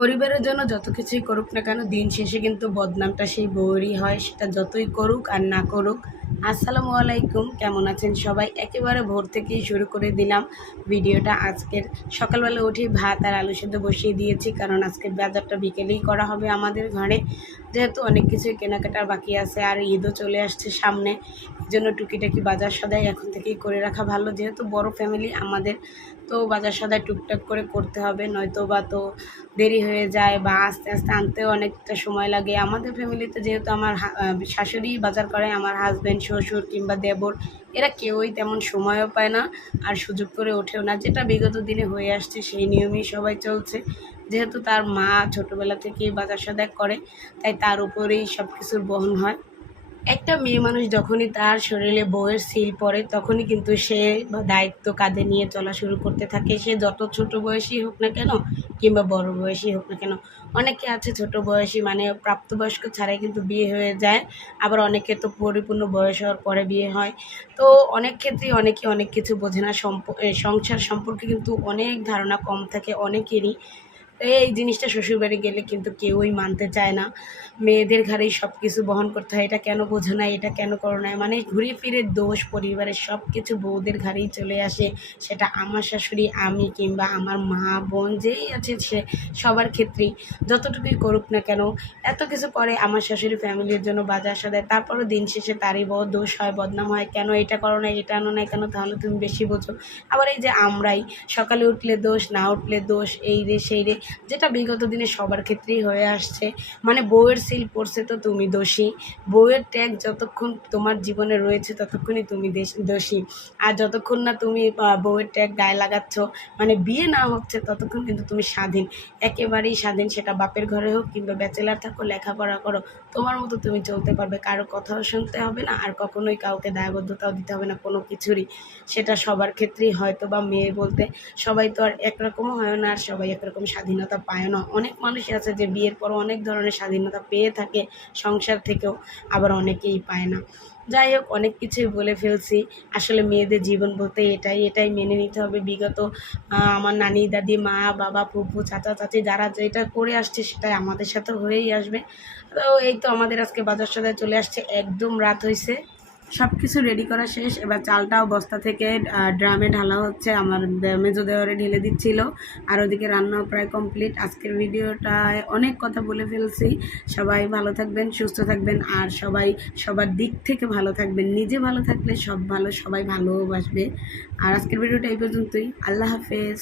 পরিবারের জন্য যত কিছুই করুক না কেন দিন শেষে কিন্তু বদনামটা সেই বউয়েরই হয়, সেটা যতই করুক আর না করুক। আসসালামু আলাইকুম, কেমন আছেন সবাই? একেবারে ভোর থেকেই শুরু করে দিলাম ভিডিওটা। আজকের সকালবেলা উঠেই ভাত আর আলু সেদ্ধ বসিয়ে দিয়েছি, কারণ আজকের বাজারটা বিকেলেই করা হবে আমাদের ঘরে, যেহেতু অনেক কিছুই কেনাকাটার বাকি আছে আর ঈদও চলে আসছে সামনে। এই জন্য টুকিটাকি বাজার সদাই এখন থেকেই করে রাখা ভালো, যেহেতু বড় ফ্যামিলি আমাদের, তো বাজার সদাই টুকটাক করে করতে হবে, নয়তো বা তো দেরি হয়ে যায় বা আস্তে আস্তে আনতেও অনেকটা সময় লাগে। আমাদের ফ্যামিলিতে যেহেতু আমার শাশুড়ি বাজার করে, আমার হাজব্যান্ড, শ্বশুর কিংবা দেবর এরা কেউই তেমন সময়ও পায় না আর সুযোগ করে ওঠেও না, যেটা বিগত দিনে হয়ে আসছে সেই নিয়মেই সবাই চলছে। যেহেতু তার মা ছোটোবেলা থেকেই বাজার সদাই করে, তাই তার উপরেই সব কিছুর বহন হয়। একটা মেয়ে মানুষ যখনই তার শরীরে বউয়ের সিল পড়ে, তখনই কিন্তু সে দায়িত্ব কাঁধে নিয়ে চলা শুরু করতে থাকে। সে যত ছোট বয়সী হোক না কেন কিংবা বড় বয়সী হোক না কেন। অনেকে আছে ছোট বয়সী মানে প্রাপ্তবয়স্ক ছাড়াই কিন্তু বিয়ে হয়ে যায়, আবার অনেকে তো পরিপূর্ণ বয়স হওয়ার পরে বিয়ে হয়। তো অনেক ক্ষেত্রেই অনেকে অনেক কিছু বোঝে না, সংসার সম্পর্কে কিন্তু অনেক ধারণা কম থাকে অনেকেরই। এই জিনিসটা শ্বশুরবাড়ি গেলে কিন্তু কেউই মানতে চায় না। মেয়েদের ঘাড়েই সব কিছু বহন করতে হয়, এটা কেন বোঝো না, এটা কেন করো না, মানে ঘুরে ফিরে দোষ পরিবারের সব কিছু বউদের ঘাড়েই চলে আসে। সেটা আমার শাশুড়ি, আমি কিংবা আমার মা, বোন যেই আছে সে সবার ক্ষেত্রেই যতটুকুই করুক না কেন এত কিছু করে আমার শাশুড়ি ফ্যামিলির জন্য বাজার সদায়, তারপরও দিন শেষে তারই বড় দোষ হয়, বদনাম হয়, কেন এটা করো না, এটা আনো না কেন, তাহলে তুমি বেশি বোঝো। আবার এই যে আমরাই সকালে উঠলে দোষ, না উঠলে দোষ, এই রে সেই রে, যেটা বিগত দিনে সবার ক্ষেত্রেই হয়ে আসছে। মানে বউয়ের সিল পড়ছে তো তুমি দোষী, বউয়ের ট্যাগ যতক্ষণ তোমার জীবনে রয়েছে ততক্ষণই তুমি দোষী। আর যতক্ষণ না তুমি বউয়ের ট্যাগ গায়ে লাগাচ্ছ, মানে বিয়ে না হচ্ছে, ততক্ষণ কিন্তু তুমি স্বাধীন, একেবারেই স্বাধীন। সেটা বাপের ঘরে হোক কিংবা ব্যাচেলার থাকো, লেখাপড়া করো, তোমার মতো তুমি চলতে পারবে, কারো কথাও শুনতে হবে না আর কখনোই কাউকে দায়বদ্ধতাও দিতে হবে না কোনো কিছুরই। সেটা সবার ক্ষেত্রেই, হয়তো বা মেয়ে বলতে সবাই তো আর একরকমও হয় না, আর সবাই একরকম স্বাধীনতা পায় না। অনেক মানুষই আছে যে বিয়ের পর অনেক ধরনের স্বাধীনতা পেয়ে থাকে সংসার থেকেও, আবার অনেকেই পায় না। যাই হোক, অনেক কিছুই বলে ফেলছি। আসলে মেয়েদের জীবন বলতে এটাই এটাই মেনে নিতে হবে। বিগত আমার নানি, দাদি, মা, বাবা, ফুপু, চাচা, চাচি যারা যেটা করে আসছে সেটাই আমাদের সাথে হয়েই আসবে। তো এই তো আমাদের আজকে বাজার সদায় চলে আসছে, একদম রাত হয়েছে, সব কিছু রেডি করা শেষ। এবার চালটাও বস্তা থেকে ড্রামে ঢালা হচ্ছে, আমার মেজো দেওয়ারে ঢেলে দিচ্ছিল, আর ওদিকে রান্নাও প্রায় কমপ্লিট। আজকের ভিডিওটায় অনেক কথা বলে ফেলছি। সবাই ভালো থাকবেন, সুস্থ থাকবেন, আর সবাই সবার দিক থেকে ভালো থাকবেন। নিজে ভালো থাকলে সব ভালো, সবাই ভালোবাসবে। আর আজকের ভিডিওটা এই পর্যন্তই। আল্লাহ হাফেজ।